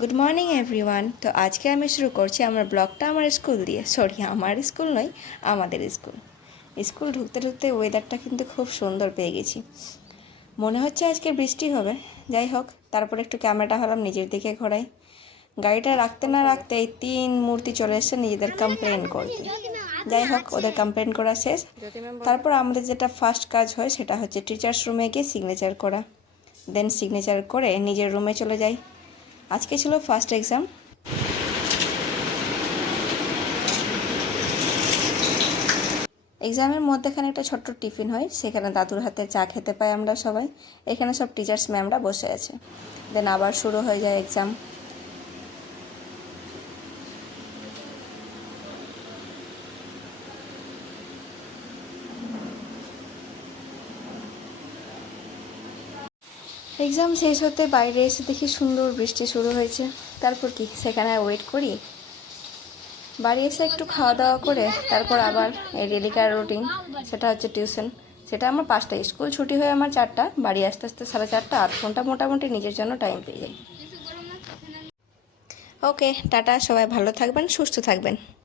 Good morning everyone. তো আজকে আমি শুরু করছি আমার ব্লগটা আমার স্কুল দিয়ে। সরি, আমার স্কুল নয়, আমাদের স্কুল ঢুকতে ঢুকতে ওয়েদারটা কিন্তু খুব সুন্দর পেয়ে গেছি। মনে হচ্ছে আজকে বৃষ্টি হবে। যাই হোক, তারপর একটু ক্যামেরাটা হলাম নিজের দিকে ঘোরাই। গাড়িটা রাখতে না রাখতে এই 3 মূর্তি চলে এসছে নিজেদের কমপ্লেন করতে। যাই হোক, ওদের কমপ্লেন করা শেষ। তারপর আমাদের যেটা ফার্স্ট কাজ হয় সেটা হচ্ছে টিচার্স রুমে গিয়ে সিগনেচার করা। দেন সিগনেচার করে নিজের রুমে চলে যাই। আজকে ছিল ফার্স্ট এক্সাম। এক্সামের মধ্যেখানে একটা ছোট্ট টিফিন হয়, সেখানে দাদুর হাতে চা খেতে পাই আমরা সবাই। এখানে সব টিচার্স ম্যামরা বসে আছে। দেন আবার শুরু হয়ে যায় এক্সাম। এক্সাম শেষ হতে বাইরে এসে দেখি সুন্দর বৃষ্টি শুরু হয়েছে। তারপর কি, সেখানে ওয়েট করি। বাড়ি এসে একটু খাওয়া দাওয়া করে তারপর আবার এই ডেলিকার রুটিন, সেটা হচ্ছে টিউশন। সেটা আমার 5টায়, স্কুল ছুটি হয়ে আমার 4টা, বাড়ি আসতে আসতে 4:30, 8 ঘন্টা মোটামুটি নিজের জন্য টাইম পেয়ে যাই। ওকে, টাটা, সবাই ভালো থাকবেন, সুস্থ থাকবেন।